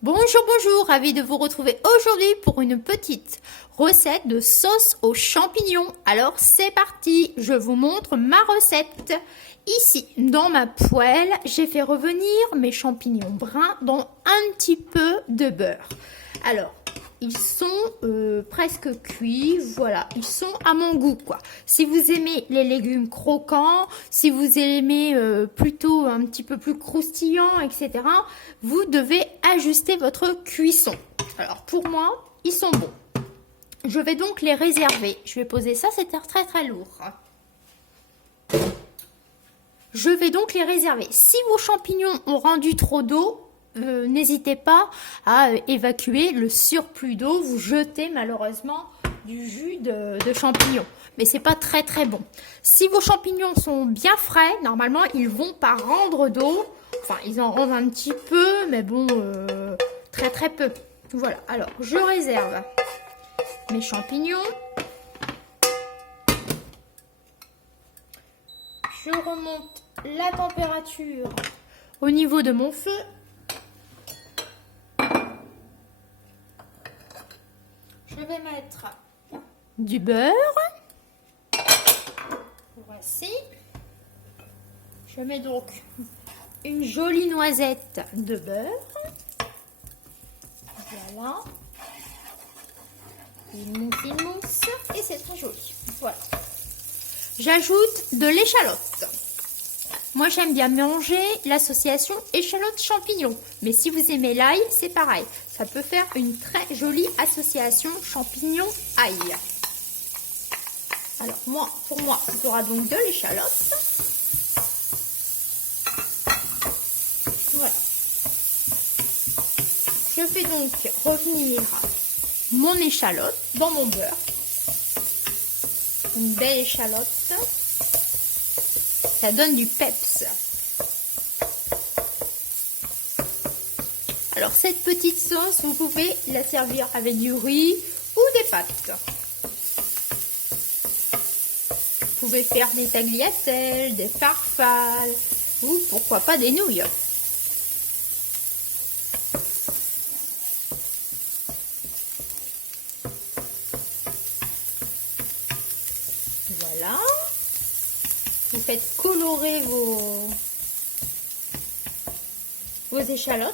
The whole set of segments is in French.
Bonjour, bonjour, ravi de vous retrouver aujourd'hui pour une petite recette de sauce aux champignons. Alors c'est parti, je vous montre ma recette. Ici, dans ma poêle, j'ai fait revenir mes champignons bruns dans un petit peu de beurre. Alors, ils sont presque cuits, voilà, ils sont à mon goût quoi. Si vous aimez les légumes croquants, si vous aimez plutôt un petit peu plus croustillant, etc., vous devez ajuster votre cuisson. Alors pour moi, ils sont bons. Je vais donc les réserver. Je vais poser ça, c'est très très lourd. Je vais donc les réserver. Si vos champignons ont rendu trop d'eau, n'hésitez pas à évacuer le surplus d'eau. Vous jetez malheureusement du jus de champignons. Mais c'est pas très très bon. Si vos champignons sont bien frais, normalement ils vont pas rendre d'eau. Enfin, ils en rendent un petit peu, mais bon, très très peu. Voilà, alors je réserve mes champignons. Je remonte la température au niveau de mon feu. Je vais mettre du beurre. Voici. Je mets donc une jolie noisette de beurre. Voilà. Il mousse. Et c'est très joli. Voilà. J'ajoute de l'échalote. Moi, j'aime bien manger l'association échalote-champignon. Mais si vous aimez l'ail, c'est pareil. Ça peut faire une très jolie association champignon-ail. Alors, pour moi, il y aura donc de l'échalote. Voilà. Je fais donc revenir mon échalote dans mon beurre. Une belle échalote. Ça donne du peps. Alors cette petite sauce, vous pouvez la servir avec du riz ou des pâtes. Vous pouvez faire des tagliatelles, des farfales ou pourquoi pas des nouilles. Voilà. Vous faites colorer vos échalotes.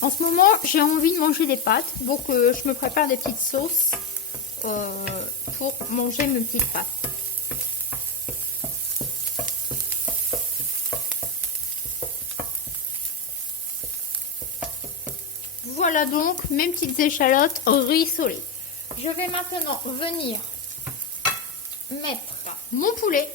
En ce moment, j'ai envie de manger des pâtes, donc je me prépare des petites sauces pour manger mes petites pâtes. Voilà donc mes petites échalotes rissolées. Je vais maintenant venir mettre mon poulet.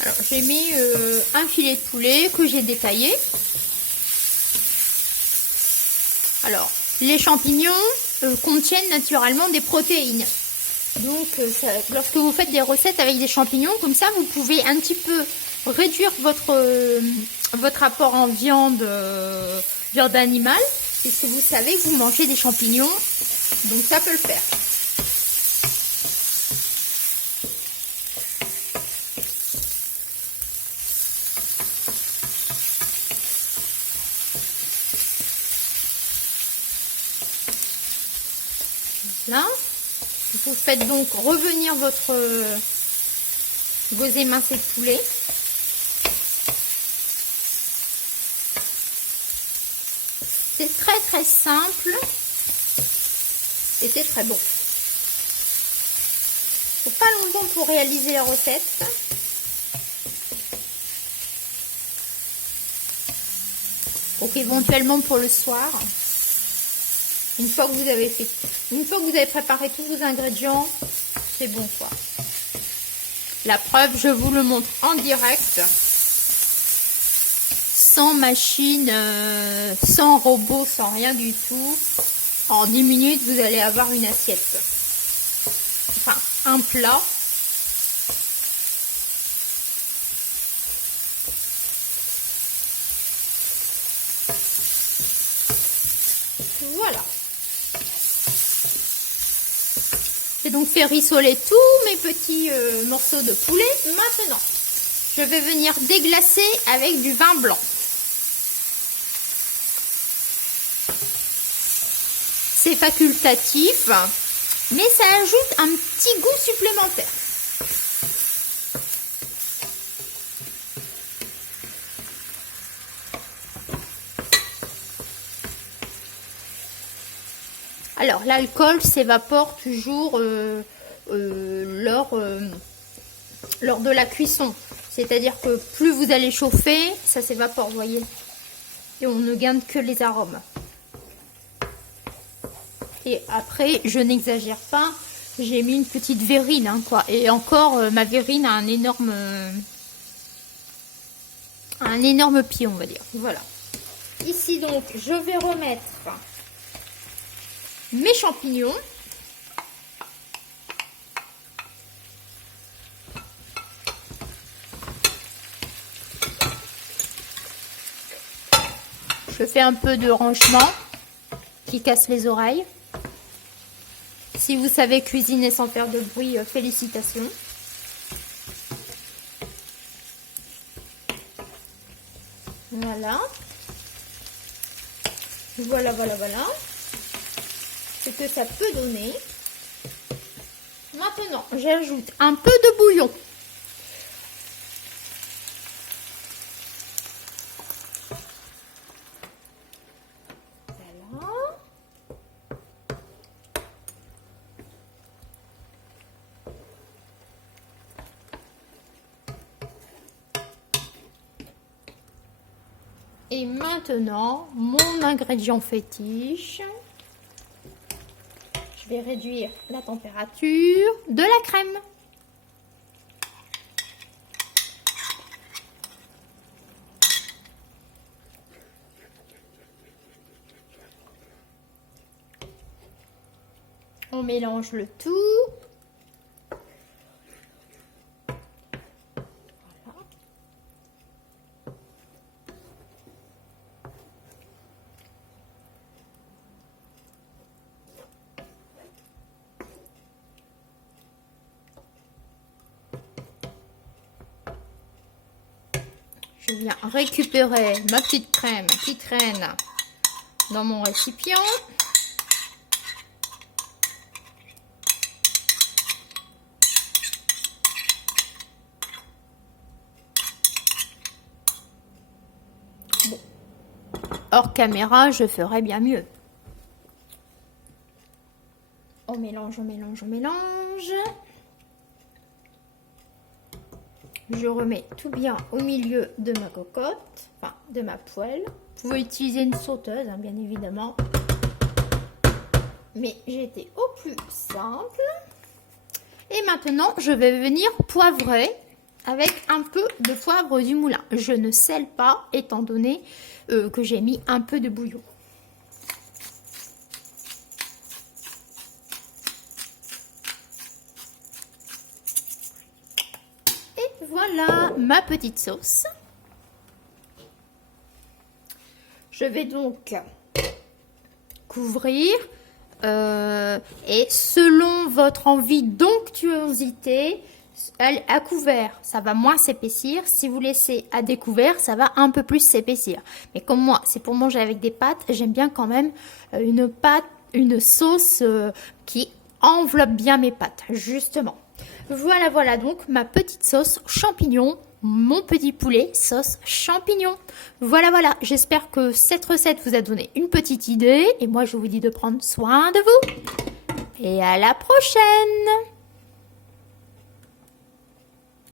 Alors j'ai mis un filet de poulet que j'ai détaillé. Alors les champignons contiennent naturellement des protéines. Donc, lorsque vous faites des recettes avec des champignons, comme ça, vous pouvez un petit peu réduire votre apport en viande animale, puisque vous savez que vous mangez des champignons, donc ça peut le faire. Là. Vous faites donc revenir vos émincés de poulet. C'est très très simple et c'est très bon. Il ne faut pas longtemps pour réaliser la recette. Donc éventuellement pour le soir. Une fois que vous avez préparé tous vos ingrédients, c'est bon quoi. La preuve, je vous le montre en direct. Sans machine, sans robot, sans rien du tout. En 10 minutes, vous allez avoir une assiette. Enfin, un plat. Voilà. J'ai donc fait rissoler tous mes petits morceaux de poulet. Maintenant, je vais venir déglacer avec du vin blanc. C'est facultatif, mais ça ajoute un petit goût supplémentaire. Alors, l'alcool s'évapore toujours lors de la cuisson. C'est-à-dire que plus vous allez chauffer, ça s'évapore, vous voyez. Et on ne garde que les arômes. Et après, je n'exagère pas, j'ai mis une petite verrine, hein, quoi. Et encore, ma verrine a un énorme pied, on va dire. Voilà. Ici, donc, je vais remettre mes champignons. Je fais un peu de rangement qui casse les oreilles. Si vous savez cuisiner sans faire de bruit, félicitations. Voilà. Voilà, voilà, voilà. Ce que ça peut donner. Maintenant, j'ajoute un peu de bouillon. Voilà. Et maintenant, mon ingrédient fétiche. Je vais réduire la température de la crème. On mélange le tout. Voilà. Je viens récupérer ma petite crème qui traîne dans mon récipient. Bon. Hors caméra, je ferais bien mieux. On mélange, on mélange, on mélange. Je remets tout bien au milieu de ma cocotte, enfin de ma poêle. Vous pouvez utiliser une sauteuse, hein, bien évidemment. Mais j'ai été au plus simple. Et maintenant, je vais venir poivrer avec un peu de poivre du moulin. Je ne sèle pas, étant donné que j'ai mis un peu de bouillon. Voilà ma petite sauce. Je vais donc couvrir et selon votre envie d'onctuosité, à couvert, ça va moins s'épaissir. Si vous laissez à découvert, ça va un peu plus s'épaissir. Mais comme moi, c'est pour manger avec des pâtes, j'aime bien quand même une sauce qui enveloppe bien mes pâtes, justement. Voilà, voilà donc ma petite sauce champignon, mon petit poulet sauce champignon. Voilà, voilà, j'espère que cette recette vous a donné une petite idée. Et moi, je vous dis de prendre soin de vous. Et à la prochaine!